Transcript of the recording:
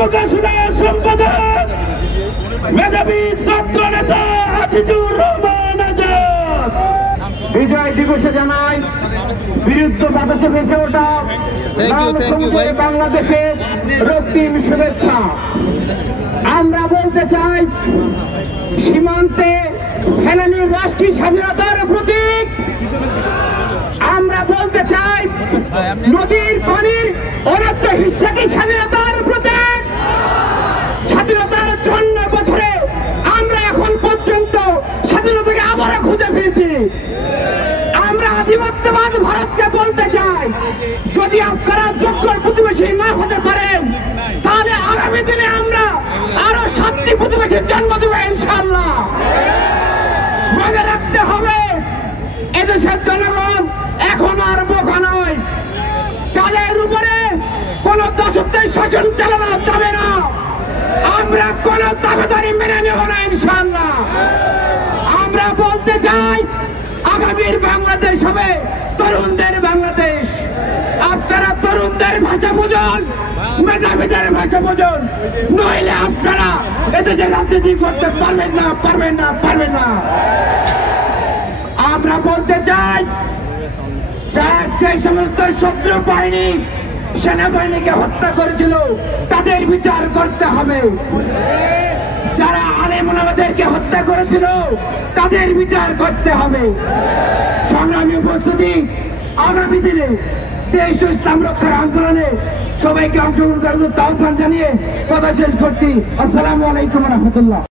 প্রকাশনা সম্পাদক মেধাবী ছাত্র নেতা আজিজুর রহমান আজাদ। বিজয় দিবসে জানাই বিরুদ্ধ বাতাসে ভেসে ওঠা বাংলাদেশের রক্তিম শুভেচ্ছা। আমরা বলতে চাই, সীমান্তে ফেলানির রাষ্ট্রীয় স্বাধীনতার প্রতীক। আমরা বলতে চাই, নদীর পানির অন্যত্র হিস্সাকে স্বাধীনতার প্রতীক। স্বাধীনতার জন্য বছরে আমরা এখন পর্যন্ত স্বাধীনতাকে আবার খুঁজে ফিরছি। আমরা আধিপত্যবাদ ভারতকে বলতে চাই, যদি আপনারা যোগ্য প্রতিবেশী না হতে পারেন, তাহলে আগামী দিনে আমরা আরো 7টি প্রতিবেশীর জন্ম দেব ইনশাআল্লাহ। মনে রাখতে হবে, এদেশের জনগণ এখন আর বোকা নয়। তাদের উপরে কোন দাসত্বের শাসন চালানো যাবে না। আমরা কোন দাবিদারি মেনে নেব না ইনশাআল্লাহ। আমরা বলতে চাই, আগামীর বাংলাদেশ হবে তরুণদের বাংলাদেশ। আপনারা তরুণদের ভাষা বুঝুন, মেধাবীদের ভাষা বুঝুন, নইলে আপনারা এদেশে রাজনীতি করতে পারবেন না। আমরা বলতে চাই, যে সমস্ত শত্রু বাহিনী সেনাবাহিনীকে হত্যা করেছিল তাদের বিচার করতে হবে। যারা আলেম ওলামাদেরকে হত্যা করেছিল তাদের বিচার করতে হবে। সংগ্রামী উপস্থিতি, আগামী দিনে দেশ ও ইসলাম রক্ষার আন্দোলনে সবাইকে অংশগ্রহণ করার আহ্বান জানিয়ে কথা শেষ করছি। আসসালামু আলাইকুম রহমতুল্লাহ।